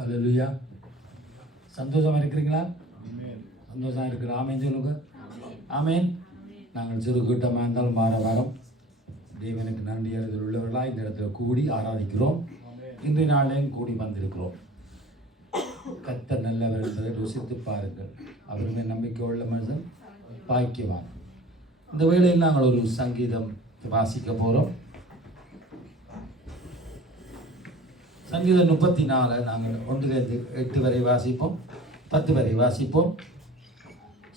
அல்லேலூயா. சந்தோஷமாக இருக்கிறீங்களா? சந்தோஷமாக இருக்கிற ஆமேன் சொல்லுங்க. ஆமேன். நாங்கள் சிறு கூட்டமாக இருந்தாலும் வாரம் தேவனுக்கு நன்றி அறிதல் உள்ளவர்களாக இந்த இடத்துல கூடி ஆராதிக்கிறோம். இன்றைய நாளையும் கூடி வந்திருக்கிறோம். கர்த்தர் நல்லவர் என்பதை ருசித்து பாருங்கள். அவருமே நம்பிக்கை உள்ள மனிதன் பாக்கியவான். இந்த வேளையில் நாங்கள் ஒரு சங்கீதம் வாசிக்க போகிறோம். சங்கீதம் 34 நாங்கள் 1-8 வரை வாசிப்போம், 10 வரை வாசிப்போம்.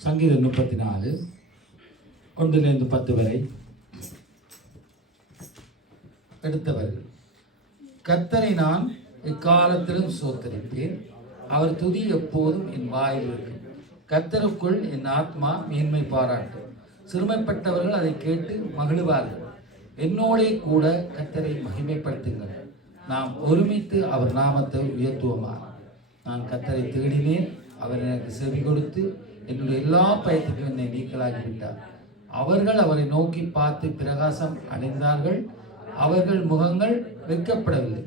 சங்கீதம் 34 1-10 வரை எடுத்தவர்கள். கர்த்தரை நான் எக்காலத்திலும் சோத்தரிப்பேன், அவர் துதி எப்போதும் என் வாயில் இருக்கும். கர்த்தருக்குள் என் ஆத்மா மேன்மை பாராட்டும், சிறுமைப்பட்டவர்கள் அதை கேட்டு மகிழ்வார்கள். என்னோடே கூட கர்த்தரை மகிமைப்படுத்துங்கள், நாம் ஒருமித்து அவர் நாமத்தை உயர்த்துவோமா. நான் கர்த்தரை தேடினேன், அவர் எனக்கு செவி கொடுத்து என்னுடைய எல்லா பயத்துக்கும் என்னை நீக்கலாகிவிட்டார். அவர்கள் அவரை நோக்கி பார்த்து பிரகாசம் அடைந்தார்கள், அவர்கள் முகங்கள் வெட்கப்படவில்லை.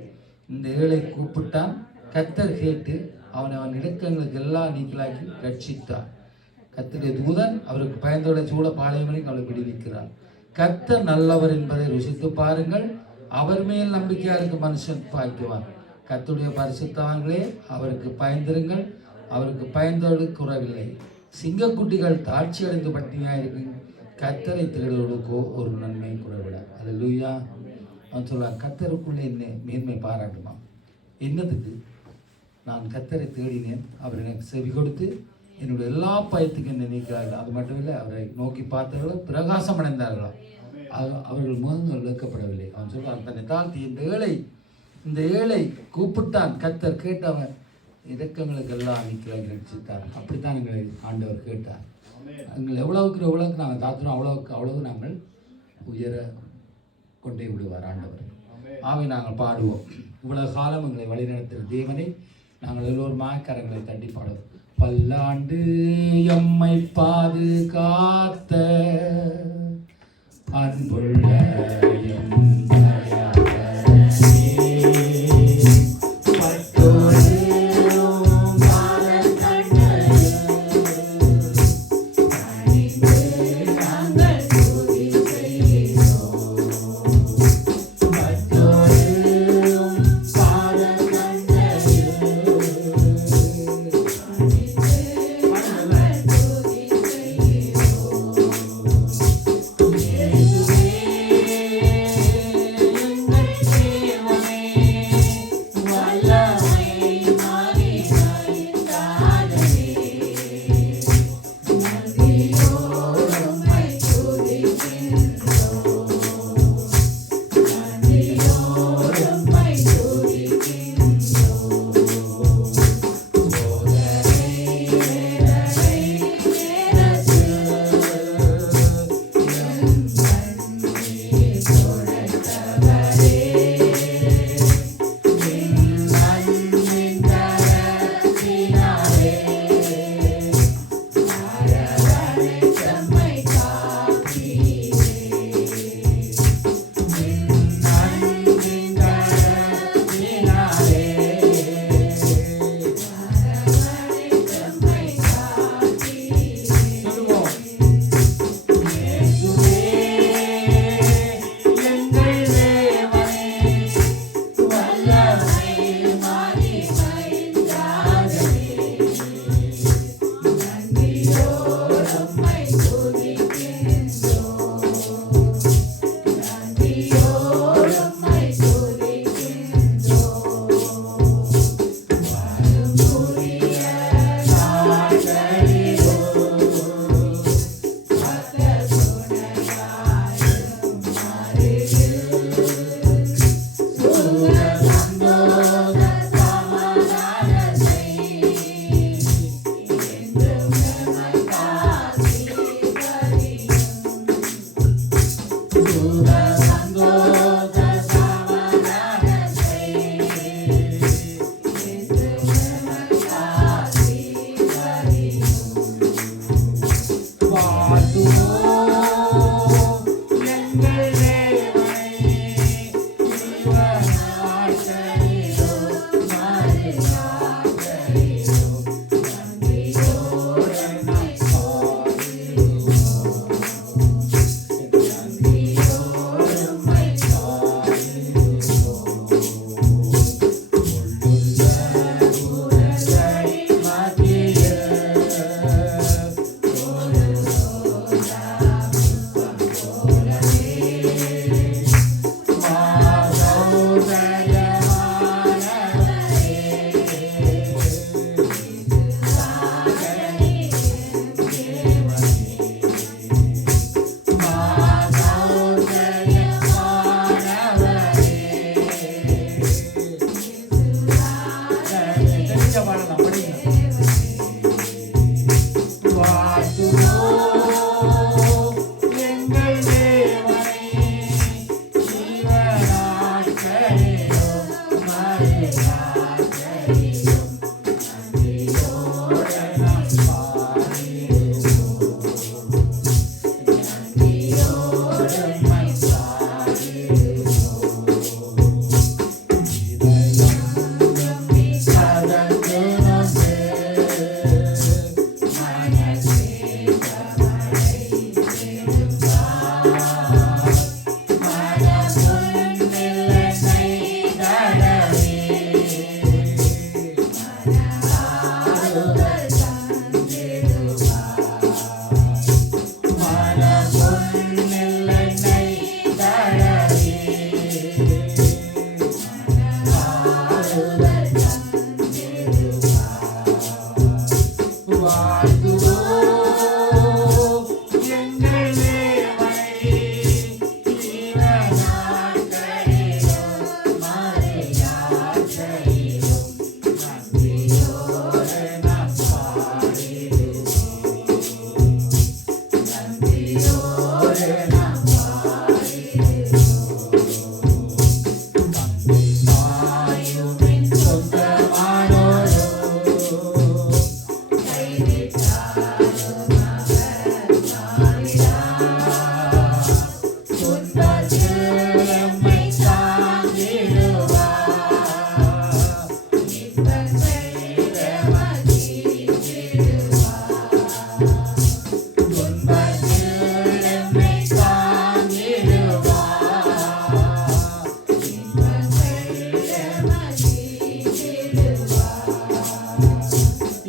இந்த ஏழை கூப்பிட்டான், கர்த்தர் கேட்டு அவன் இடுக்கங்களுக்கு எல்லாம் நீக்கலாக்கி ரட்சித்தார். கர்த்தருடைய தூதன் அவருக்கு பயந்தோட சூழ பாளையமனையும் அவளை விடுவிக்கிறார். கர்த்தர் நல்லவர் என்பதை ருசித்து பாருங்கள், அவர் மேல் நம்பிக்கையா இருக்க மனுஷன் பாய்க்குவான். கர்த்தருடைய பரிசுத்தவான்களே அவருக்கு பயந்திருங்கள், அவருக்கு பயந்தோடு குறவில்லை. சிங்கக்குட்டிகள் தாட்சி அடைந்து பட்டினியாக இருக்கு, கர்த்தரை தேடுவதற்கோ ஒரு நன்மை குறைவிட. அல்லேலூயா. அவன் சொல்லுவான், கர்த்தருக்குள்ளே என்ன மேன்மை பாராட்டுமா. என்னதுக்கு? நான் கர்த்தரை தேடினேன், அவர் எனக்கு செவி கொடுத்து என்னுடைய எல்லா பயத்துக்கும் என்னை நீக்கிறார்கள். அது மட்டும் இல்லை, அவரை நோக்கி பார்த்தவர்களோ பிரகாசம் அடைந்தார்களா, அவர்கள் முகங்கள் வெட்கப்படவில்லை. அவன் சொல்றான், தன்னை தாழ்த்தி இந்த ஏழை கூப்பிட்டான், கர்த்தர் கேட்டவன் இறக்கங்களுக்கு எல்லாம் நீக்கலாகி ரட்சித்தார். அப்படித்தான் எங்களை ஆண்டவர் கேட்டார். எங்கள் எவ்வளவுக்கு நாங்கள் தாத்துறோம், அவ்வளவுக்கு நாங்கள் உயர கொண்டே விடுவார் ஆண்டவர். ஆகவே நாங்கள் பாடுவோம். இவ்வளவு காலம் எங்களை வழிநடத்துகிற தேவனை நாங்கள் எல்லோரும் மாயக்காரங்களை தட்டி பாடுவோம். பல்லாண்டு எம்மை பாதுகாத்த அன்புள்ள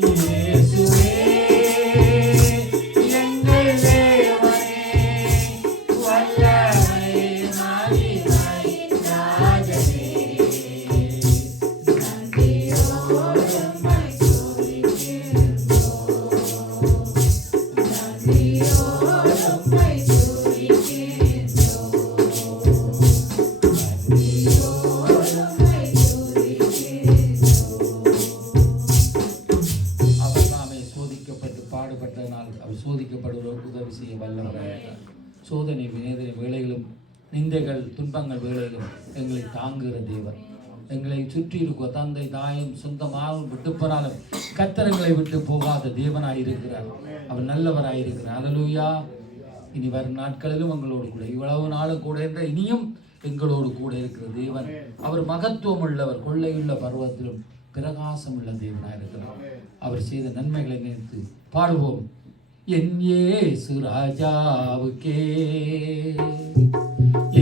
இயேசுவே எங்கள் தேவனே, வல்லமை மகிமை ராஜனே, நன்றியோடு உம்மை துதிக்கின்றோம், நன்றியோடு உம்மை துதிக்கின்றோம், நன்றியோடு உம்மை துதிக்கின்றோம். அவர் தாமே சோதிக்கப்பட்டு பாடுபட்டதனால் அவர் சோதிக்கப்படுவதற்கு உதவி செய்ய வல்லவராயிருக்கிறார். சோதனை வேதனை வேளைகளும் நிந்தைகள் துன்பங்கள் வேளைகளும் எங்களை தாங்குகிற தேவன், எங்களை சுற்றி இருக்க தந்தை தாயும் சொந்தமாகவும் விட்டு போனாலும் கர்த்தர் விட்டு போகாத தேவனாயிருக்கிறார். அவர் நல்லவராயிருக்கிறார். அல்லேலூயா. இனி வரும் நாட்களிலும் எங்களோடு கூட இவ்வளவு நாளும் கூட இருந்த இனியும் எங்களோடு கூட இருக்கிற தேவன். அவர் மகத்துவம் உள்ளவர், கொள்ளையுள்ள பருவத்திலும் பிரகாசம் உள்ள தேவனாயிருக்கிறார். அவர் செய்த நன்மைகளை நினைத்து பாடுவோம். என் இயேசு ராஜாவுக்கே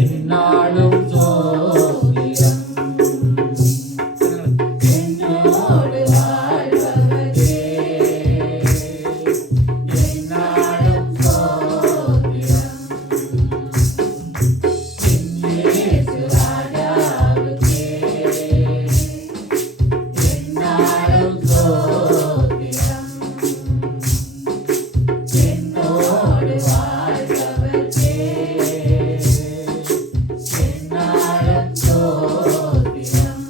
எந்நாளும் சோதிரம், என்னோடு வாழ்பவரே எந்நாளும் சோதிரம். என் இயேசு ராஜாவுக்கே எந்நாளும் சோதிரம், என்னோடு வாழ்பவரே எந்நாளும் சோதிரம்.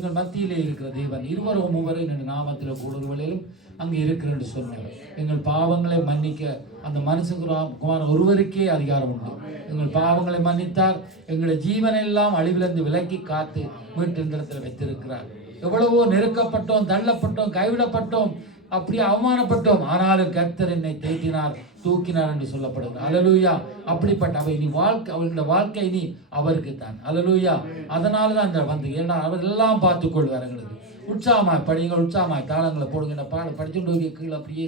எங்கள் மத்தியிலே இருக்கிற தேவன் இருவரோ மூவரும் எங்கள் நாமத்தில் கூடுதலிலும் அங்கே இருக்கிறேன்னு சொன்னார். எங்கள் பாவங்களை மன்னிக்க அந்த மனுஷகுமாரன் ஒருவருக்கே அதிகாரம் உண்டு. எங்கள் பாவங்களை மன்னித்தார், எங்களுடைய ஜீவனெல்லாம் அழிவிலிருந்து விலக்கி காத்து மீட்டு இந்த இடத்துல வைத்திருக்கிறார். எவ்வளவோ நெருக்கப்பட்டோம், தள்ளப்பட்டோம், கைவிடப்பட்டோம், அப்படியே அவமானப்பட்டோம், ஆனாலும் கர்த்தர் என்னை தேற்றினார், தூக்கினார் என்று சொல்லப்படுகிறார். அல்லேலூயா. அப்படிப்பட்ட அவை நீ அவளுடைய வாழ்க்கை நீ அவருக்கு தான். அல்லேலூயா. அதனால தான் இந்த வந்து, ஏன்னா அவர் எல்லாம் பார்த்துக் கொள்வார். எங்களுக்கு உற்சாகமாய் படிங்கள், உற்சாகமாய் தாளங்களை போடுங்க. பாடம் படிச்சுட்டு கீழே அப்படியே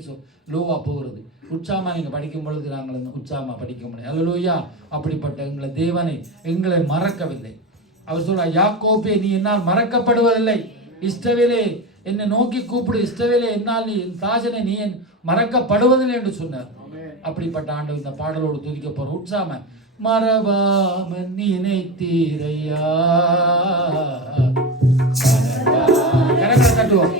லோவா போகிறது. உற்சாகமாக நீங்கள் படிக்கும் பொழுது நாங்கள் உற்சாகமாக படிக்க முடியும். அல்லேலூயா. அப்படிப்பட்ட எங்களை தேவனை எங்களை மறக்கவில்லை. அவர் சொல்றார், யாக்கோபே நீ என்னால் மறக்கப்படுவதில்லை, இஸ்ரவேலே என்னை நோக்கி கூப்பிடு, இஸ்ரவேலே என்னால் நீ என் தாசனை நீ என் மறக்கப்படுவதில்லை என்று சொன்னார். அப்படிப்பட்ட ஆண்டு இந்த பாடலோடு துதிக்க போற உற்சாம மறவாம நினைத்தீரையா. கரங்களை தட்டுவோம்.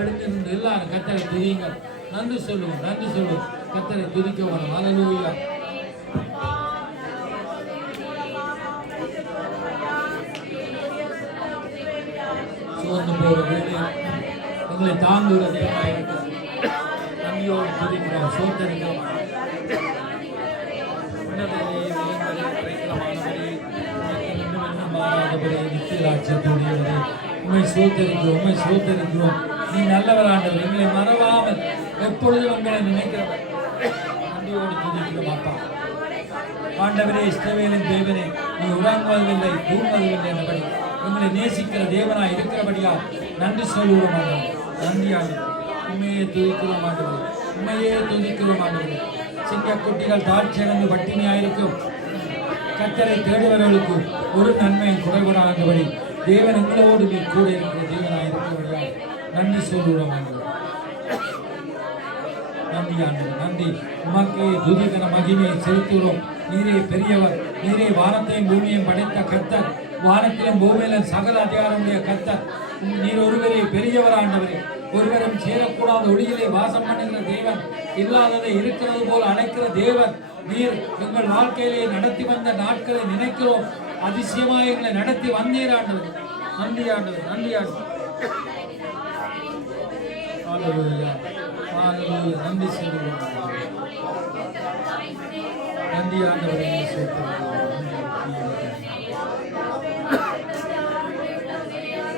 எடுத்து நின்று எல்லாரும் கத்தரை துதிங்க. நன்றி சொல்லுவோம், நன்றி சொல்லுவோம். கத்தரை துதிக்க வேணும். ஹல்லேலூயா. சோர்ந்து போகிற வேலை எங்களை தாங்குகிற தேவனாக இருக்கிறார். நன்றியோடு துதிக்கிறோம், சோத்தரிக்கிறோம். உண்மை சோத்தரிக்கிறோம், உண்மை சோத்தரிக்கிறோம். நீ நல்லவர் ஆண்டவர், எங்களை மறவாமல் எப்பொழுதும் உங்களை நினைக்கிறவர். நன்றியோடு துதிக்கிறோம் அப்பா. ஆண்டவரே, இஸ்ரவேலின் தேவனே, நீ உறங்குவதில்லை தூங்குவதில்லை என்றபடி உங்களை நேசிக்கிற தேவனாய் இருக்கிறபடியா நன்றி சொல்லுவோம் ஆண்டவர். நன்றி ஆண்டவர். உண்மையே துதிக்கிறோம் ஆண்டவர், உண்மையே துதிக்கிறோம் ஆண்டவர். சிங்கக்குட்டிகள் தாட்சியடைந்து பட்டினியாயிருக்கும் கர்த்தரை தேடுவர்களுக்கு ஒரு நன்மை குறைவராகபடி தேவன் எங்களோடு நீ கூட இருக்கிற தேவனாய் இருக்கிறபடியா நன்றி சொல்லுவோம் ஆண்டவர். நன்றி ஆண்டவர், நன்றி. உமக்கே துதிகன மகிமையை செலுத்துகிறோம். நீரே பெரியவர், நீரே வானத்தையும் பூமியையும் படைத்த கர்த்தர், வானத்திலும் பூமியிலும் சகல அதிகாரமுடைய கர்த்தர். நீர் ஒருவரே பெரியவர் ஆண்டவரே. ஒருவரும் சேரக்கூடாத ஒளியிலே வாசம் பண்ணுகிற தேவன், இல்லாததை இருக்கிறது போல் அழைக்கிற தேவன். நீர் எங்கள் வாழ்க்கையிலே நடத்தி வந்த நாட்களை நினைக்கிறோம். அதிசயமாக எங்களை நடத்தி வந்தீர் ஆண்டவர். நன்றி ஆண்டவர், நன்றி ஆண்டவர். ஹல்லேலூயா, ஹல்லேலூயா. நன்றி சொல்லுவோம். நன்றி ஆண்டவரே.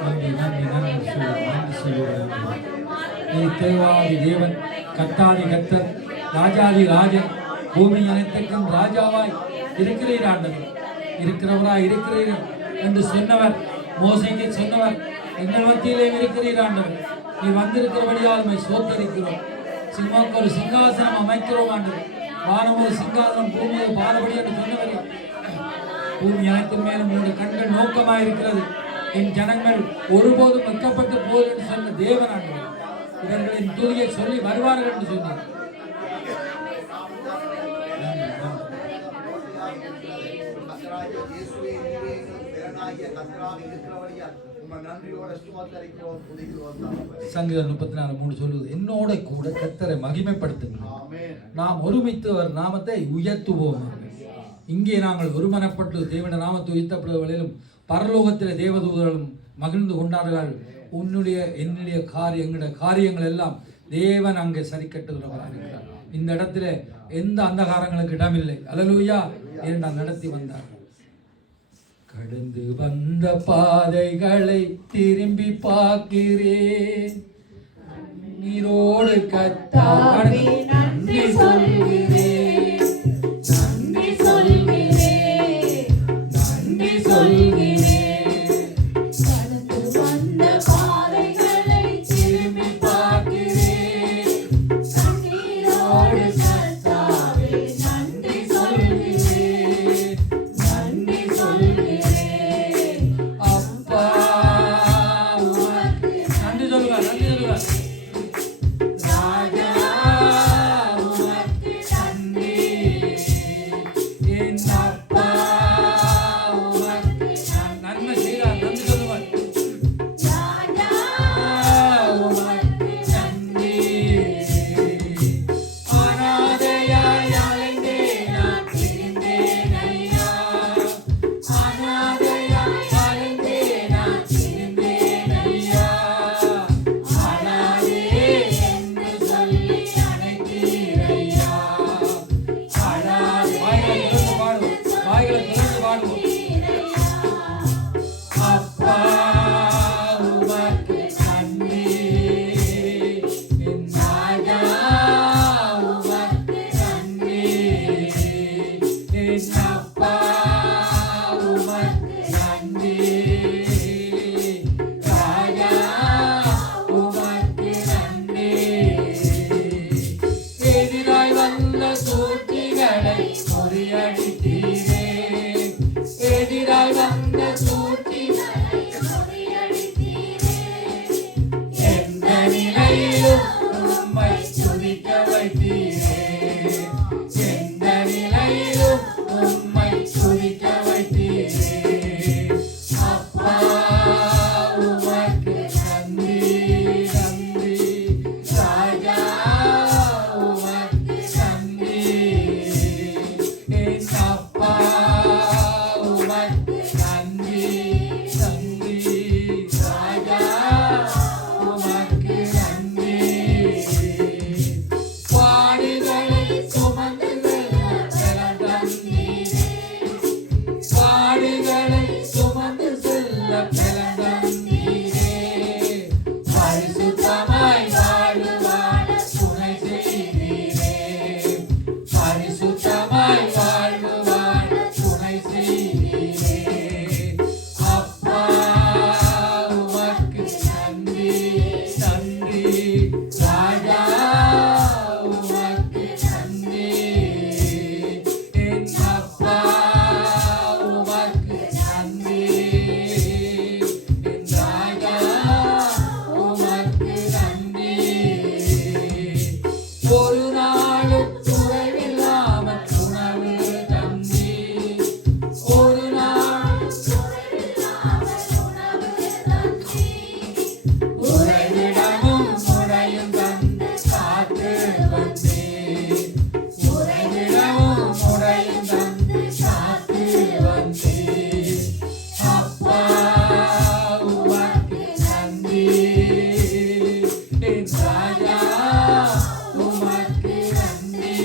நன்றி நன்றி நன்றி சொல்லுவோம், நன்றி சொல்லுவோம். நீ தேவாதி தேவன், கர்த்தாதி கர்த்தர், ராஜாதி ராஜன், பூமி அனைத்துக்கும் ராஜாவாய் இருக்கிறீர் ஆண்டவர். இருக்கிறவராய் இருக்கிறீர் என்று சொன்னவர், மோசேக்கு சொன்னவர், எங்கள் மத்தியிலே இருக்கிறீர் ஆண்டவர். நீ வந்திருக்கிறபடியால் உம்மை சோத்தரிக்கிறோம். சிம்மாவுக்கு ஒரு சிங்காசனம் அமைக்கிறோம் ஆண்டவர். வானம் ஒரு சிங்காசனம், பூமி ஒரு பாலபடி என்று சொன்னவரே, பூமி அனைத்து மேலும் உங்களுடைய கண்கள் நோக்கமாக இருக்கிறது. என் ஜனங்கள் ஒருபோதும் வெட்கப்பட்டு போர் என்று சொன்ன தேவன் ஆண்டவர். இவர்களின் துதியை சொல்லி வருவார்கள் என்று சொன்னார். சங்கீதம் 34:3 சொல்லுது, என்னோட கூட கர்த்தரை மகிமைப்படுத்துங்கள், நாம் ஒருமித்து அவர் நாமத்தை உயர்த்துவோம். இங்கே நாங்கள் ஒருமனப்பட்டு தேவனுடைய நாமத்தை உயர்த்தப்படுவதிலும் பரலோகத்தில் தேவதூதர்களும் மகிழ்ந்து கொண்டார்கள். என்னுடைய எங்களுடைய காரியங்கள் எல்லாம் தேவன் அங்கே சரி கட்டுகிறவராக இருக்கிறார். இந்த இடத்துல எந்த அந்தகாரங்களுக்கு இடமில்லை. அல்லேலூயா. இரண்டாம் நடத்தி வந்தார். கடந்து வந்த பாதைகளை திரும்பி பார்க்கிறேன், நீரோடு கர்த்தாவே நன்றி சொல்கிறேன், நன்றி சொல்கிறேன், நன்றி சொல்கிறேன். கடந்து வந்த பாதைகளை திரும்பி பார்க்கிறேன், நீரோடு கர்த்தாவே நன்றி சொல்கிறேன், நன்றி சொல்கிறேன். நன்றி சொல்லுங்க, நன்றி சொல்லுங்க. ராஜா பரிசுத்தமாய் வாழுவாழ துணை செய்தீரே. பரிசுத்தமாய் வாழ்வாழ துணை செய்தீரே. அப்பா உமக்கு நன்றி நன்றி. ராஜா உமக்கு நன்றி. என் அப்பா உமக்கு நன்றி. என் ராஜா உமக்கு நன்றி. ஒரு நாளும் குறைவில்லாமல் உணவு தந்தி. ஒரு நாள் உறைவிடமும் முறையும் தந்து காத்து வந்தே. உறைவிடமும் முறையும் தந்து காத்து வந்தே. அப்பா உமக்கு நன்றி. என் ராஜா உமக்கு நன்றி.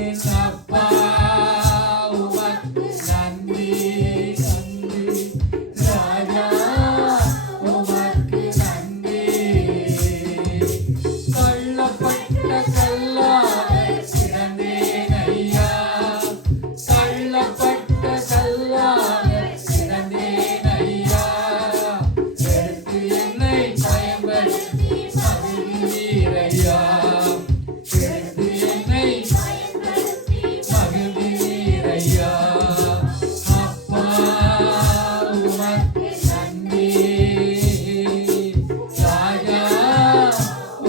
என் அப்பா உமக்கு நன்றி நன்றி. ராஜா உமக்கு நன்றி. தள்ளப்பட்ட கல்லாக கிடந்தேன் ஐயா. தள்ளப்பட்ட கல்லாக கிடந்தேன் ஐயா. எடுத்து என்னை பயன்படுத்தி மகிழ்ந்தீர் ஐயா. எடுத்து என்னை மகிழ்ந்தீர் ஐயா. அப்பா உமக்கு நன்றி. ராஜா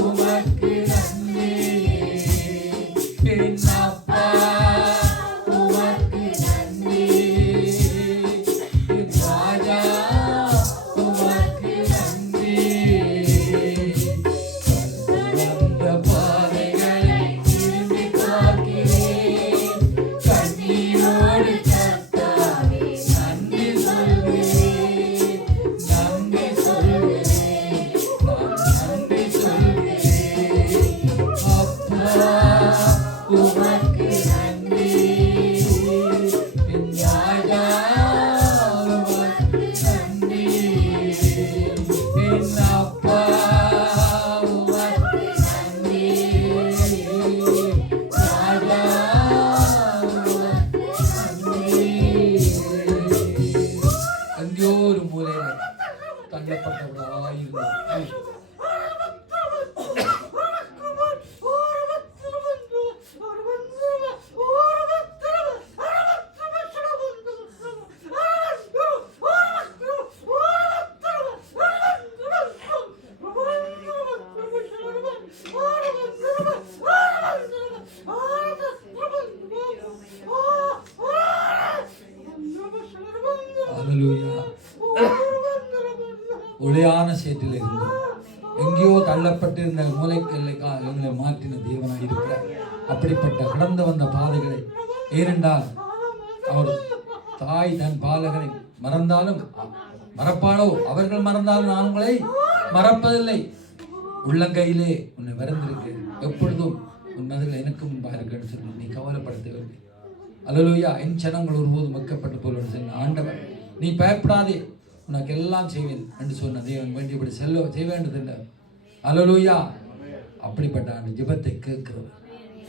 உமக்கு நன்றி. என் அப்பா உமக்கு நன்றி. என் ராஜா உமக்கு நன்றி. வந்த பாதைகளை திரும்பி பார்க்கிறேன். கண்ணீரோடு கர்த்தாவே நன்றி சொல்கிறேன். நன்றி சொல்கிறேன். நான் நன்றி சொல்கிறேன். அப்பா உமக்கு நன்றி. என் ராஜா உமக்கு நன்றி. என் அப்பா உமக்கு நன்றி. ராஜா உமக்கு நன்றி. எங்கேயோ ஒரு மூலையில தள்ளப்பட்டவர்களாயிருந்தார். ஹல்லேலூயா. உளையான சேற்றில் இருந்து எங்கேயோ தள்ளப்பட்டிருந்த மூளைக்கல்லைக்கா எங்களை மாற்றின தேவனாய் இருக்கிறார். அப்படிப்பட்ட கடந்து வந்த பாதைகளை, ஏனென்றால் அவர் தாய் தன் பாலகனை மறந்தாலும் மறப்பாளோ, அவர்கள் மறந்தாலும் நான் உங்களை மறப்பதில்லை. உள்ளங்கையிலே உன்னை மறந்திருக்கிறேன், எப்பொழுதும் உன் மதில் எனக்கு முன்பாக இருக்கிறேன்னு சொல்லி நீ கவலைப்பட தேவையில்லை. அல்லேலூயா. என் ஜனங்கள் ஒருபோதும் வெட்கப்பட்டு போல சொன்ன ஆண்டவர், நீ பயப்படாதே, உனக்கு எல்லாம் செய்வேன் என்று சொன்ன தேவன் வேண்டியபடி செய்ய வேண்டியதில்லை. அல்லேலூயா. அப்படிப்பட்ட அந்த ஜெபத்தை கேட்கிறவர்.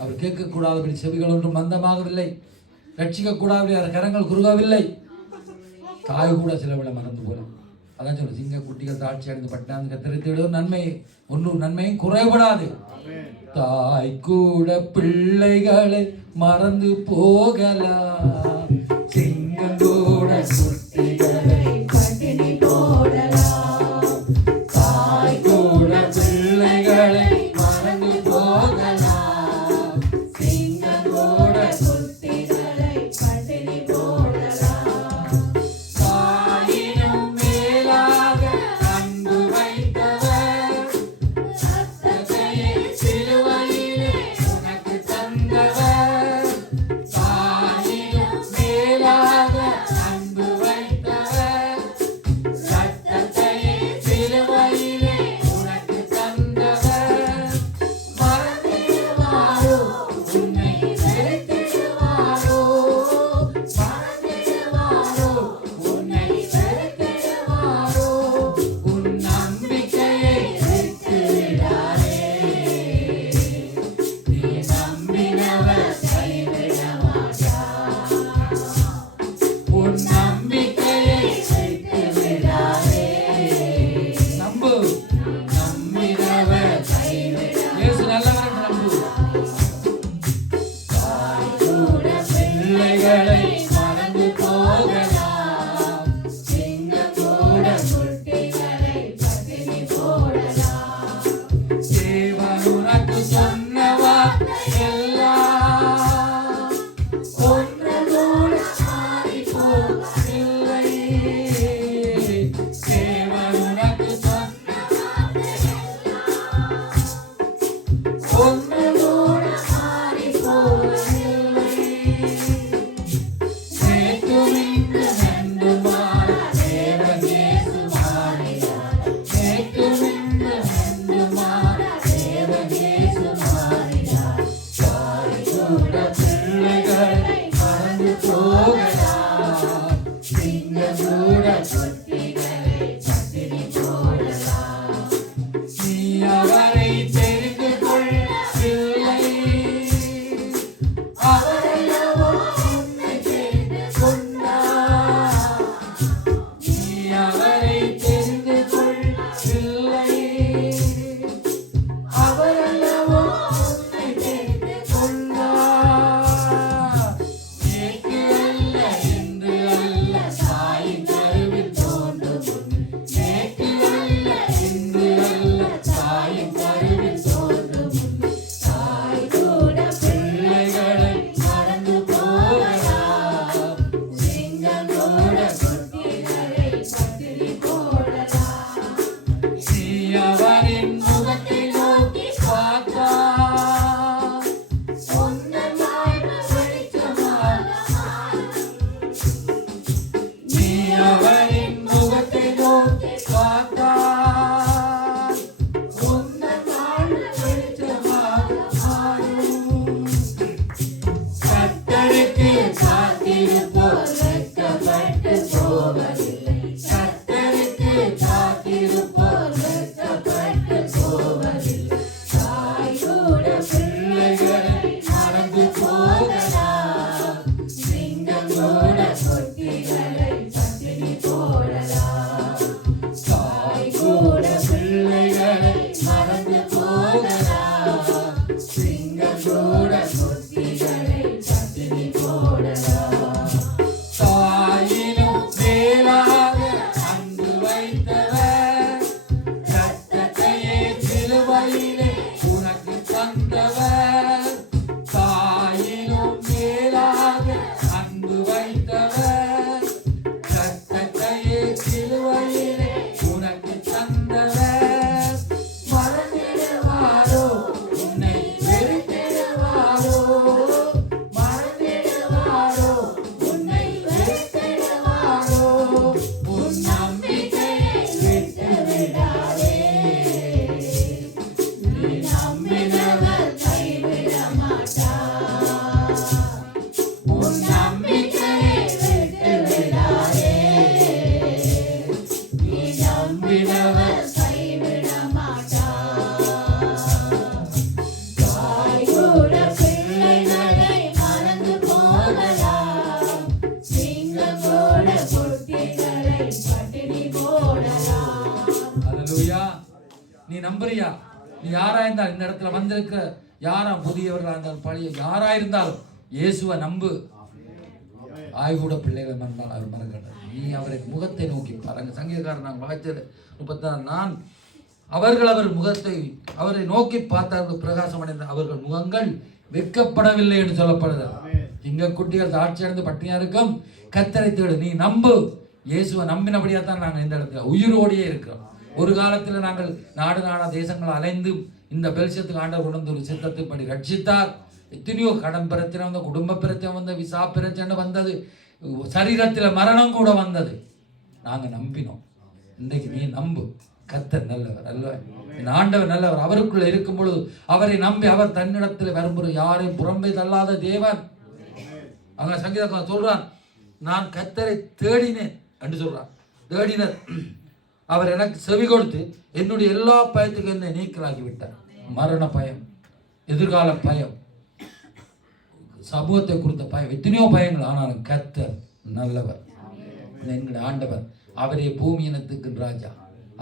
அவர் கேட்கக்கூடாதபடி செவிகள் ஒன்றும் மந்தமாகவில்லை, ரட்சிக்கக்கூடாதபடி அவர் கரங்கள் குறுகவில்லை. தாய் கூட சிலவிட மறந்து போகலாம். அதான் சொல்ல, சிங்க குட்டிகள் தாட்சி அடைந்து பட்டாங்க கத்தரித்திடும் நன்மை ஒன்றும் நன்மையும் குறைபடாது. தாய் கூட பிள்ளைகளை மறந்து போகலாம், சிங்கம் கூட குட்டிகளை பட்டினி போடலாம். தாய் கூட பிள்ளைகளை மறந்து போகலாம், சிங்கம் கூட குட்டிகளை பட்டினி போடலாம். தாயினும் மேலாக அன்பு வைத்தவர், ரத்தத்தையே சிலுவையிலே உனக்கு தந்தவர். தாயினும் மேலாக நீ நம்புறியா? நீ யாரா இருந்தாலும் இந்த இடத்துல வந்திருக்க யாரா புதியவர்களா இருந்தாலும் பழைய யாரா இருந்தாலும் இயேசுவை நம்பு. ஆய்கூட பிள்ளைகள் மறந்தால் அவர் மறக்கட்டும். நீ அவரை முகத்தை நோக்கி பாருங்க. சங்கீதக்காரன் நான் வாய்ச்சது 36 நான் அவர் முகத்தை அவரை நோக்கி பார்த்தார்கள் பிரகாசம் அடைந்த அவர்கள் முகங்கள் வெட்கப்படவில்லை என்று சொல்லப்படுது. திங்க குட்டிகள் சாட்சி அடைந்து பட்டினியா இருக்கும். கர்த்தரை தேடு, நீ நம்பு. இயேசுவை நம்பினபடியா தான் நாங்கள் இந்த இடத்துல உயிரோடையே இருக்கிறோம். ஒரு காலத்தில் நாங்கள் நாடு நாடா தேசங்கள் அலைந்து இந்த பெல்சியத்துக்கு ஆண்டவர் கொண்டு ஒரு சித்தத்தின்படி ரட்சித்தார். எத்தனையோ கடன் பிரச்சனை வந்த, குடும்ப பிரச்சனை வந்த, விசா பிரச்சனை வந்தது, சரீரத்தில் மரணம் கூட வந்தது. நாங்கள் நம்பினோம். இன்றைக்கு நீ நம்பு. கர்த்தர் நல்லவர் அல்ல, என் ஆண்டவர் நல்லவர். அவருக்குள்ள இருக்கும் பொழுது அவரை நம்பி அவர் தன்னிடத்தில் வரும்போது யாரையும் புறம்பே தள்ளாத தேவன். அங்க சங்கீதக்காரன் சொல்றான், நான் கர்த்தரை தேடினேன் என்று சொல்றான். தேடினர், அவர் எனக்கு செவி கொடுத்து என்னுடைய எல்லா பயத்துக்கும் என்னை நீக்கலாக்கி விட்டார். மரண பயம், எதிர்கால பயம், சமூகத்தை குறித்த பயம், எத்தனையோ பயங்கள். ஆனாலும் கர்த்தர் நல்லவர், எங்களுடைய ஆண்டவர். அவரே பூமி இனத்துக்கு ராஜா,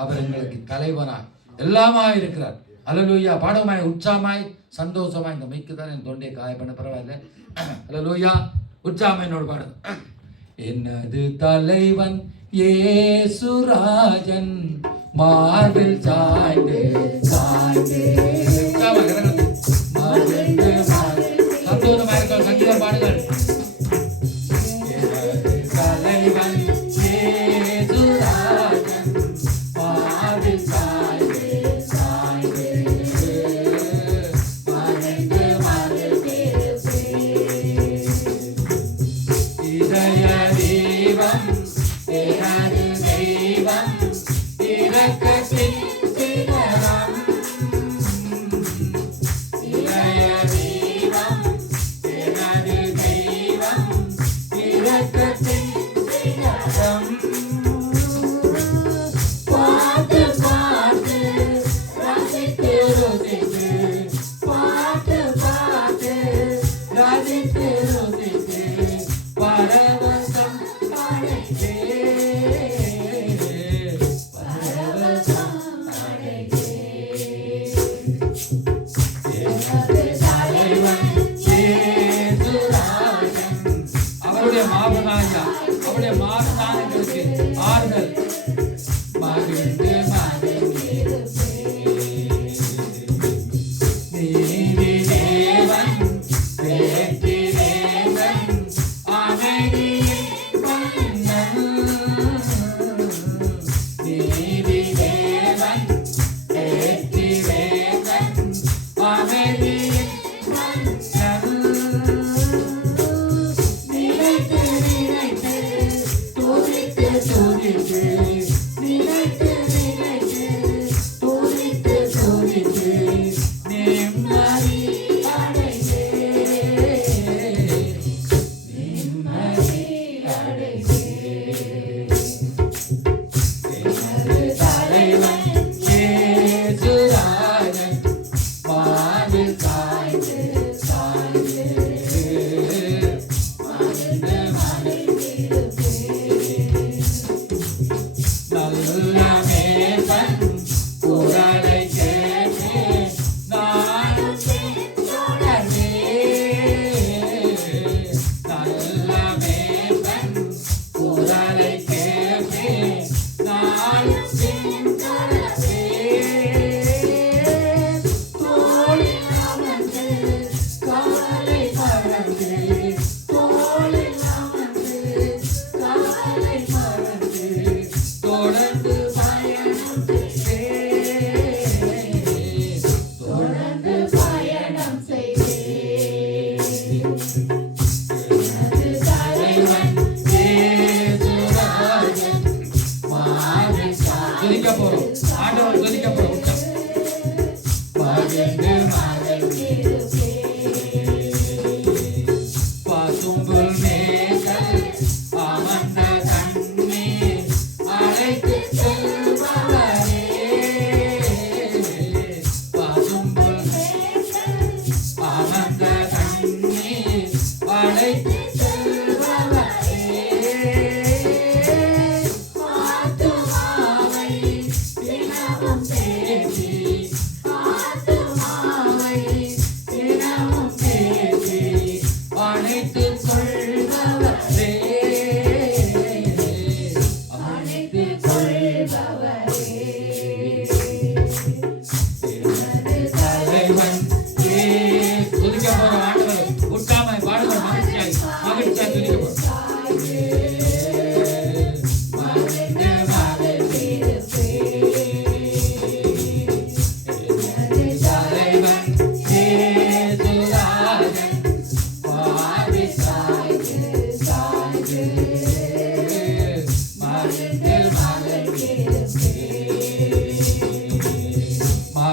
அவர் எங்களுக்கு தலைவனாய் எல்லாமாய் இருக்கிறார். அல்லேலூயா. பாடமாய் உற்சாகமாய் சந்தோஷமாய். இந்த மைக்கு தான் என் தொண்டையை காயப்பட பரவாயில்ல. அல்லேலூயா. உற்சாகமாய் என்னோடு பாடுது. என்னது தலைவன் இயேசுராஜன் மார்பில் சாய்ந்து சாய்ந்து சந்தோஷமாக இருக்க சங்கீதம் பாடுங்கள். எனது தலைவன் இயேசுராஜன் மார்பில் சாய்ந்து சாய்ந்து மறைந்து மறைந்து இதய தீபம் எனது தெய்வம் இரக்கத்தின்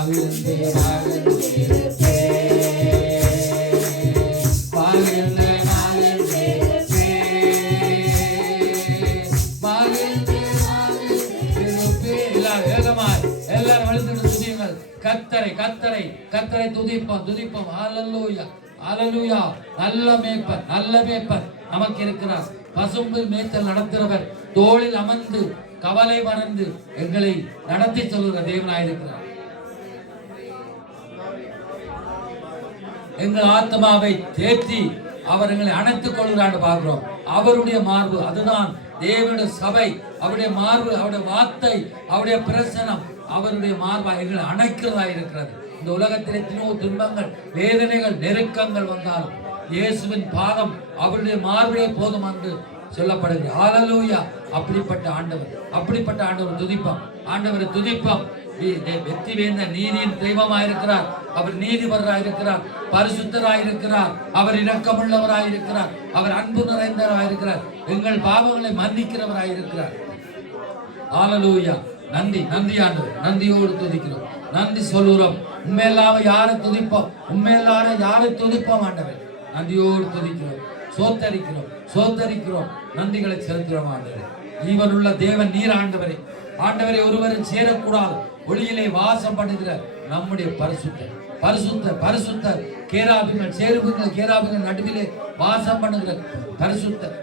மகிழ்ந்து மகிழ்ந்திருப்பே மகிழ்ந்து மகிழ்ந்திருப்பே மகிழ்ந்து மகிழ்ந்திருப்பே. எல்லாரும் வேகமாய் எல்லாரும் வழிந்து துதியுங்கள். கர்த்தரை கர்த்தரை கர்த்தரை துதிப்போம் துதிப்போம். ஹல்லேலூயா ஹல்லேலூயா. நல்ல மேய்ப்பர் நல்ல மேய்ப்பர் நமக்கு இருக்கிறார். பசும்பில் மேய்த்தல் நடத்துகிறவர், தோளில் அமர்ந்து கவலை மறந்து எங்களை நடத்தி சொல்லுகிற தேவனாயிருக்கிறார். எங்கள் ஆத்மாவை தேற்றி அவர் எங்களை அணைத்துக் கொள்கிறான்னு பார்க்கிறோம். அவருடைய மார்பு, அதுதான் தேவனுடைய சபை. அவருடைய மார்பு, அவருடைய வார்த்தை, அவருடைய பிரசனம், அவருடைய மார்பா எங்களை அணைக்கிறதா இருக்கிறது. இந்த உலகத்தில் எத்தனையோ துன்பங்கள், வேதனைகள், நெருக்கங்கள் வந்தாலும் இயேசுவின் பாதம், அவருடைய மார்பே போதும் என்று சொல்லப்படுகிறது. ஹல்லேலூயா. அப்படிப்பட்ட ஆண்டவர் துதிப்போம். ஆண்டவரை துதிப்போம். வெற்றி வேந்த நீதியின் தெய்வமாயிருக்கிறார். அவர் நீதிபரராயிருக்கிறார், பரிசுத்தராயிருக்கிறார், அவர் இரக்கமுள்ளவராயிருக்கிறார், அவர் அன்பு நிறைந்தவராயிருக்கிறார், எங்கள் பாவங்களை மன்னிக்கிறவராயிருக்கிறார். ஹல்லேலூயா. நன்றி நன்றி ஆண்டவர். நன்றியோடு துதிக்கிறோம், நன்றி சொல்லுகிறோம். உண்மையில்லாம யாரை துதிப்போம், உண்மையில்லாத யாரை துதிப்போம் ஆண்டவர். நன்றியோடு துதிக்கிறோம், சோத்தரிக்கிறோம், நன்றிகளை செலுத்துகிறோம் ஆண்டவரே. ஜீவனுள்ள தேவன் நீர் ஆண்டவரே. ஆண்டவரை ஒருவரும் சேரக்கூடாது ஒளியிலே வாசம் பண்ணுகிற நம்முடைய பரிசுத்தர் கேராபிகள் சேருபுகள் கேராபிகள் நடுவிலே வாசம் பண்ணுகிற பரிசுத்தர்.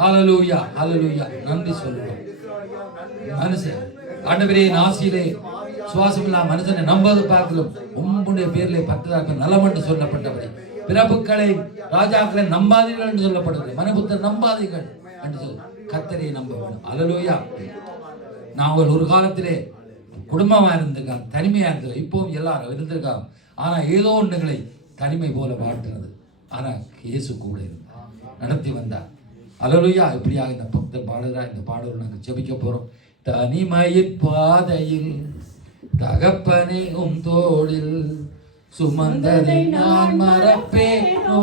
ஹல்லேலூயா ஹல்லேலூயா. நன்றி சொல்லுவோம். மனுஷன் ஆண்டவரே நாசியிலே சுவாசமில்லா மனுஷனை நம்பது பார்க்கலாம் உம்முடைய பேரிலே 10 நலம் என்று சொல்லப்பட்டவரை, பிரபுக்களை ராஜாக்களை நம்பாதீர்கள் என்று சொல்லப்படுகிறது. மனுபுத்தர் நம்பாதீர்கள் என்று சொல். கர்த்தரை நம்ப வேண்டும். ஹல்லேலூயா. நாங்கள் ஒரு காலத்திலே குடும்பமா இருந்திருக்காங்க, தனிமையா இருந்திருக்கோம். இப்பவும் எல்லாரும் இருந்திருக்காங்க. ஆனா ஏதோ ஒன்றுகளை தனிமை போல மாற்றுறது. ஆனா இயேசு கூட இருந்தார், நடத்தி வந்தார். ஹல்லேலூயா. இப்படியாக இந்த பக்தர் பாடுகிறார். இந்த பாடல் நாங்கள் ஜெபிக்க போறோம். தனிமையின் பாதையில் தகப்பனே உம் தோளில் சுமந்ததை நான் மறப்பேனோ,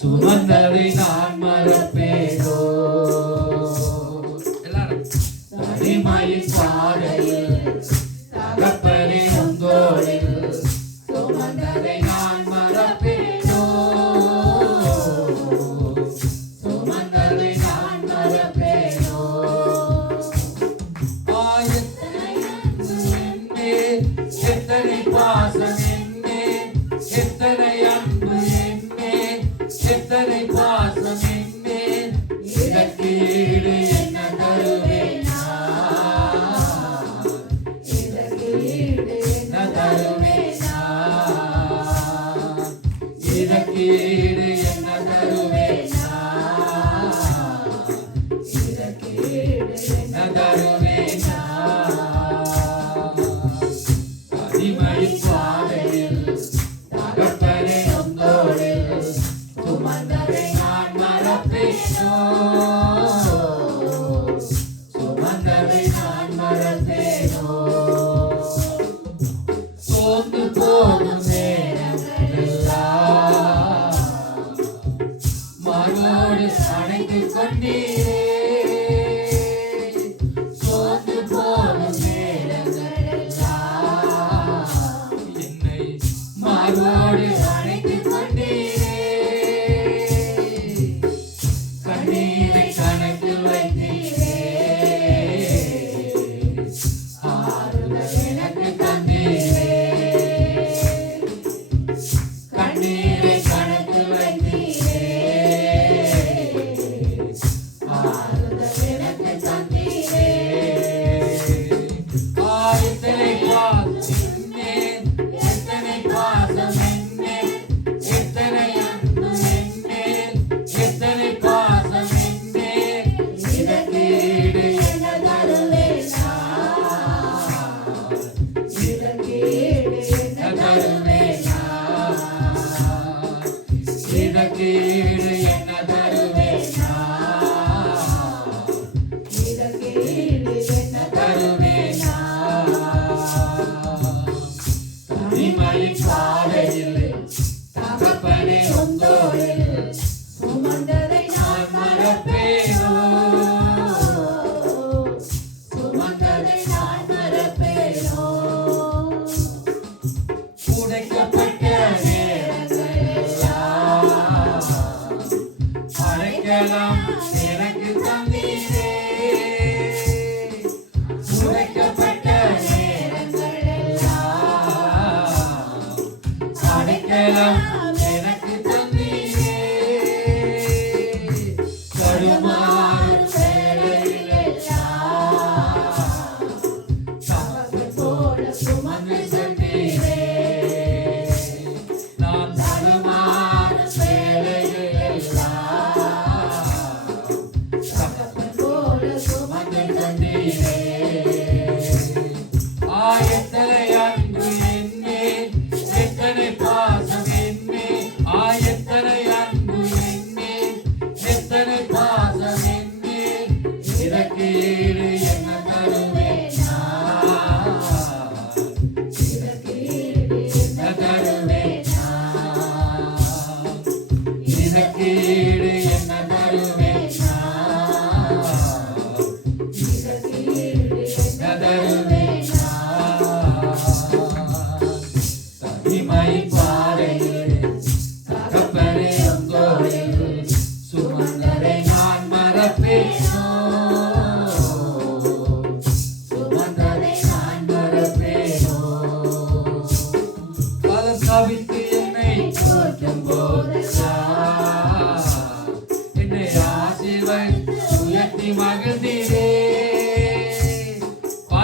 சுமந்ததை நான் மறப்பேனோ. எல்லாரும் தனிமையின் பாதையில் தகப்பனே உம் தோளில் சுமந்ததை நான் மறப்பேனோ, சுமந்ததை நான் மறப்பேனோ. எத்தனை பாசம் என்னே, எத்தனை அன்பு என்னே, எத்தனை பாசம் என்னே, இதற்கு ஈடு என்ன தருவேனா, இதற்கு ஈடு என்ன தருவேனா, இதற்கு ஈடு என்ன தருவேனா, இதற்கு ஈடு என்ன தருவேனா.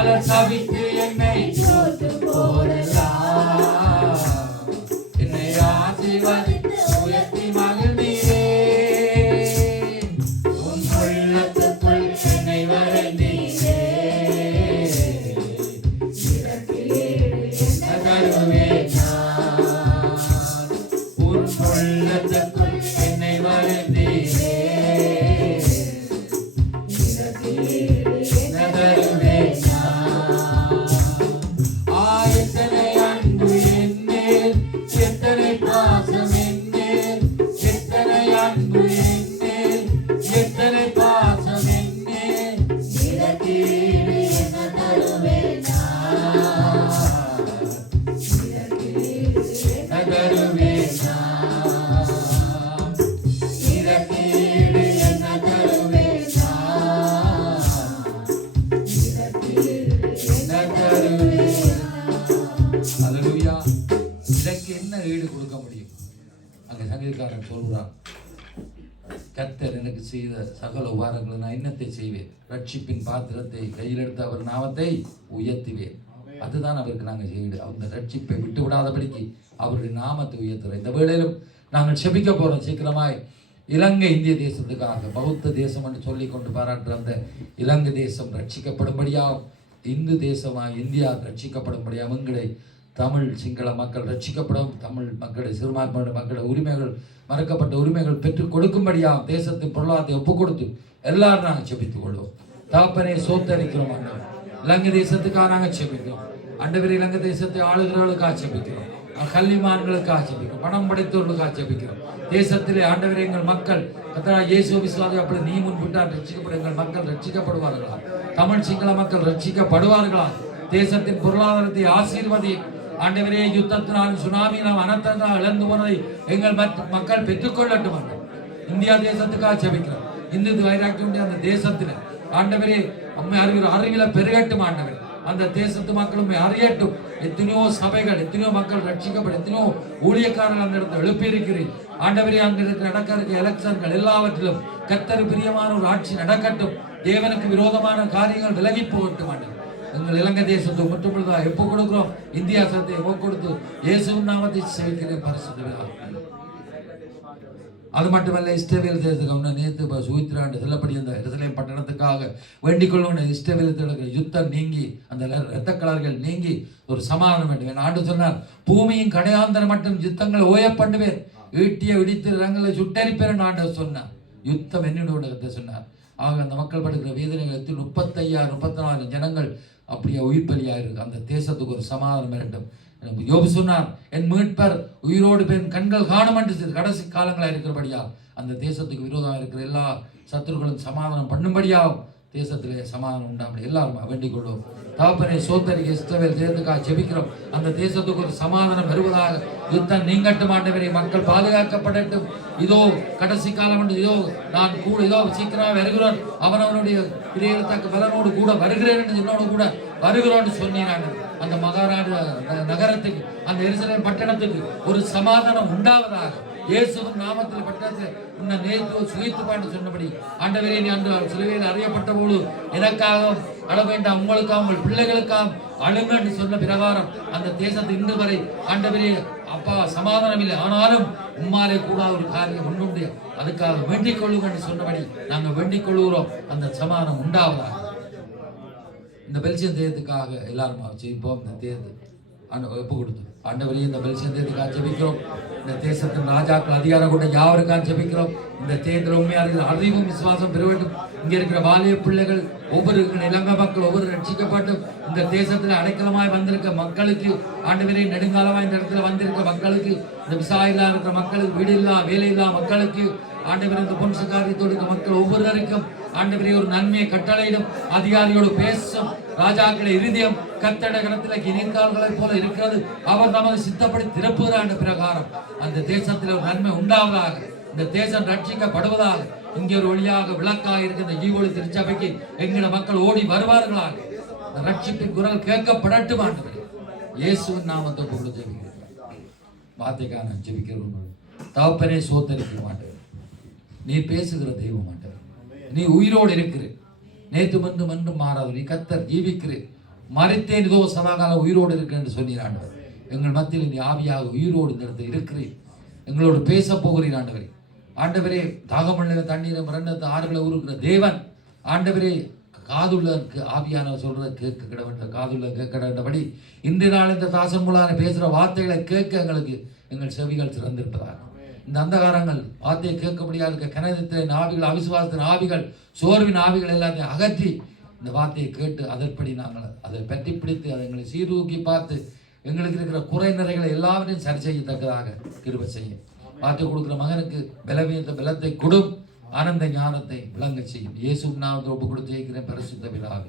பலர் சபித்து என்னை தோற்று போதெல்லாம் என்னை ஆசீர்வதித்து உயர்த்தி மகிழ்ந்தீரே. உம் உள்ளத்துக்குள் என்னை வரைந்தீரே. தருவேன் நான். உம் உள்ளத்துக்குள் என்னை வரைந்தீரே. இதற்கு என்ன ஈடு கொடுக்க முடியும்? அங்க சங்கீதக்காரன் சொல்றான், கர்த்தர் எனக்கு செய்த சகல உபகாரங்களை நான் என்னத்தை செய்வேன்? ரட்சிப்பின் பாத்திரத்தை கையில் எடுத்து அவர் நாமத்தை உயர்த்துவேன். அதுதான் அவருக்கு நாங்கள் செய்து அந்த ரட்சிப்பை விட்டு விடாதபடிக்கு அவருடைய நாமத்தை உயர்த்துறோம். இந்த வேளையிலும் நாங்கள் செபிக்க போறோம். சீக்கிரமாய் இலங்கை இந்திய தேசத்துக்காக பௌத்த தேசம் என்று சொல்லி கொண்டு பாராட்டுற அந்த இலங்கை தேசம் ரட்சிக்கப்படும்படியாகும், இந்து தேசமாய் இந்தியா ரட்சிக்கப்படும்படியாகும், எங்களை தமிழ் சிங்கள மக்கள் ரட்சிக்கப்படும், தமிழ் மக்களை சிறுபான்மையின மக்களுடைய உரிமைகள் மறுக்கப்பட்ட உரிமைகள் பெற்றுக் கொடுக்கும்படியாகும் தேசத்தின் பொருளாதாரத்தை ஒப்புக் கொடுத்து எல்லாரும் நாங்கள் செபித்துக் கொள்வோம். தகப்பனே சோத்தரிக்கிறோம் ஆண்டவர். இலங்கை தேசத்துக்காக நாங்கள் செபிக்கிறோம் ஆண்டவரே. இலங்கை தேசத்தை ஆளுகிறவர்களுக்காக செபிக்கிறோம், கல்விமான்களுக்காக செபிக்கிறோம், பணம் படைத்தவர்களுக்காக செபிக்கிறோம். தேசத்திலே ஆண்டவரே எங்கள் மக்கள் கர்த்தராகிய இயேசு விசுவாசி அப்படி நீ முன்பிட்டால் ரட்சிக்கப்படும் எங்கள் மக்கள் ரட்சிக்கப்படுவார்களா? தமிழ் சிங்கள மக்கள் ரட்சிக்கப்படுவார்களா? தேசத்தின் பொருளாதாரத்தை ஆசீர்வதி ஆண்டவரே. யுத்தத்தினால் சுனாமியினால் அனர்த்தங்களால் இழந்து போனதை எங்கள் மக்கள் பெற்றுக்கொள்ளட்டும். இந்தியா தேசத்துக்காக செபிக்கிறோம். இந்து வைராக்கியம் அந்த தேசத்தில் ஆண்டவரே அம்மை அறிவில பெருகட்டும் ஆண்டவரே. அந்த தேசத்து மக்களும் அறியட்டும். எத்தனையோ சபைகள், எத்தனையோ மக்கள் ரட்சிக்கப்படும், எத்தனையோ ஊழியக்காரர்கள் அந்த இடத்துல எழுப்பியிருக்கிறேன் ஆண்டவரே. அங்க நடக்க இருக்க எலெக்ஷன்கள் எல்லாவற்றிலும் கர்த்தர் பிரியமான ஒரு ஆட்சி நடக்கட்டும். தேவனுக்கு விரோதமான காரியங்கள் விலகி போகட்டும் ஆண்டவர். எங்கள் இலங்கை தேசத்தை மட்டும் எப்போ கொடுக்கிறோம்? இந்தியா தேசத்தை எப்போ கொடுத்து இயேசுவின் நாமத்தை சேவிக்கிறேன் பரிசுத்தமாக. அது மட்டுமல்ல, இஸ்ரவேல் தேசத்துக்கு நேற்று சுவித்ராண்டு செல்லப்படி அந்த எருசலேம் பட்டணத்துக்காக வேண்டிக் கொள்ளணும். இஸ்ரவேல் யுத்தம் நீங்கி அந்த இரத்த கலர்கள் நீங்கி ஒரு சமாதானம் வேண்டும். ஆண்டு சொன்னார், பூமியின் கடையாந்தரம் மட்டும் யுத்தங்களை ஓய பண்ணுவேன், ஈட்டிய இடித்து ரங்களை சுட்டரிப்பேன் ஆண்டவர் சொன்னார். யுத்தம் என்னோட சொன்னார். ஆக அந்த மக்கள் படுகிற வேதனைகள் 35,000-34,000 ஜனங்கள் அப்படியே உயிர்ப்பலியாக இருக்கு. அந்த தேசத்துக்கு ஒரு சமாதானம் வேண்டும். யோபு சொன்னார், என் மீட்பர் உயிரோடு பெண் கண்கள் காணும் என்று கடைசி காலங்களாக இருக்கிறபடியா அந்த தேசத்துக்கு விரோதமாக இருக்கிற எல்லா சத்துருக்களும் சமாதானம் பண்ணும்படியாகும் தேசத்திலே சமாதானம் உண்டாமல் எல்லாரும் வேண்டிக் கொள்வோம். தகப்பனே சோத்தரிக்க இஸ்ரவேல் தேசத்துக்காக ஜெபிக்கிறோம். அந்த தேசத்துக்கு ஒரு சமாதானம் வருவதாக, யுத்தம் நீங்கட்டும் ஆண்டவரே, மக்கள் பாதுகாக்கப்படட்டும். இதோ கடைசி காலம் என்று இதோ நான் கூட இதோ சீக்கிரமாக வருகிறோன், அவனவனுடைய கிரியத்தக்க பலனோடு கூட வருகிறேன் என்று என்னோடு கூட வருகிறோன்னு சொன்னீங்க. அந்த மகாராஜ நகரத்துக்கு அந்த எருசலேம் பட்டணத்துக்கு ஒரு சமாதானம் உண்டாவதாக இயேசுவின் நாமத்தில் பட்டணத்தில் உன்னை நேற்று சுகித்து பாண்டு சொன்னபடி ஆண்டவரே, நீ அன்று சிலுவையில் அறியப்பட்ட போது எனக்காகவும் அழ வேண்டாம், உங்களுக்காக உங்கள் பிள்ளைகளுக்காக அழுங்க என்று சொன்ன பிரகாரம் அந்த தேசத்தை இன்று வரை ஆண்டவரே அப்பா சமாதானம் இல்லை, ஆனாலும் உம்மாலே கூட ஒரு காரியம் ஒன்றுண்டு, அதுக்காக வேண்டிக் கொள்ளுங்க என்று சொன்னபடி நாங்கள் வேண்டிக் கொள்ளுகிறோம். அந்த சமாதானம் உண்டாவதாக இந்த பெல்சியம் தேயத்துக்காக எல்லாரும் ஜெயிப்போம். இந்த தேர்தல் ஒப்பு கொடுத்து ஆண்டவரே, இந்த பெல்சியம் தேயத்துக்காக ஜெபிக்கிறோம். இந்த தேசத்தின் ராஜாக்கள் அதிகாரம் கொண்ட யாருக்காக ஜெபிக்கிறோம். இந்த தேர்தல் உண்மையாக அறிவும் விசுவாசம் பெற வேண்டும். இங்க இருக்கிற வாலிய பிள்ளைகள் ஒவ்வொரு இலங்கை மக்கள் ஒவ்வொரு ரட்சிக்கப்பட்டும் இந்த தேசத்துல அடைக்கலமாய் வந்திருக்க மக்களுக்கு ஆண்டவரே, நெடுங்காலமாய் இந்த இடத்துல வந்திருக்க மக்களுக்கு, இந்த விவசாயிலா இருக்கிற மக்களுக்கு, வீடு இல்லா வேலை இல்லா மக்களுக்கு ஆண்டவரே, இந்த பொன்சு காரியத்தோடு மக்கள் ஒவ்வொருவருக்கும் ஆண்டவரே ஒரு நன்மையை கட்டளையிடும். அதிகாரியோடு பேசும் ராஜாக்களை இருதயம் கத்தட கடத்தில நீர்கால்களை போல இருக்கிறது. அவர் நமது சித்தப்படி திறப்புகிறான் பிரகாரம் அந்த தேசத்தில் ஒரு நன்மை உண்டாவதாக, இந்த தேசம் ரட்சிக்கப்படுவதாக, இங்கே ஒரு வழியாக விளக்காக இருக்கின்ற ஈவோடு திருச்சபைக்கு எங்கட மக்கள் ஓடி வருவார்களாக, ரட்சிப்பின் குரல் கேட்கப்படட்டும் ஆண்டவரே. இயேசுவின் நாமத்தை போட்டு ஜெபிக்கிறேன். வார்த்தைக்கான ஜெபிக்கிறோம். தகப்பனே சோத்தரிக்க மாட்டேன், நீ பேசுகிற தெய்வம் மாட்டேன், நீ உயிரோடு இருக்கிற, நேற்று மன்றும் மாறாது, நீ கர்த்தர் ஜீவிக்கிறேன். மரித்தேன் இதோ சதாகாலம் உயிரோடு இருக்கேன் என்று சொன்னீர் ஆண்டவர். எங்கள் மத்தியில் நீ ஆவியாக உயிரோடு இந்த இடத்தில் இருக்கிறீர். எங்களோடு பேச போகிறீர் ஆண்டவரே. ஆண்டவரே, தாகமுள்ள தண்ணீரை மரணத்தை ஆறுகளை உருக்கிற தேவன் ஆண்டவரே, காதுள்ள ஆவியானவர் சொல்றதை கேட்க கிடவென்ற காதுள்ள கேட்க கிடபடி இன்றைய நாள் இந்த தாசன் மூலான பேசுகிற வார்த்தைகளை கேட்க எங்களுக்கு எங்கள் செவிகள் திறந்திருப்பதாக இந்த அந்தகாரங்கள் வார்த்தையை கேட்க முடியாத கனதத்தின் ஆவிகள், அவிசுவாசத்தின் ஆவிகள், சோர்வின் ஆவிகள் எல்லாத்தையும் அகற்றி இந்த வார்த்தையை கேட்டு அதன்படி நாங்கள் அதை பற்றி பிடித்து அதை எங்களை சீர்தூக்கி பார்த்து எங்களுக்கு இருக்கிற குறை நிறைகளை எல்லாவற்றையும் சரி செய்யத்தக்கதாக கிருபை செய்யும். வார்த்தை கொடுக்கிற மகனுக்கு பலத்தை கொடும், ஆனந்த ஞானத்தை விளங்க செய்யும். இயேசு நாமத்தில் ஒப்பு கொடுத்து ஜெயிக்கிறேன் பரிசுத்த பிதாவே.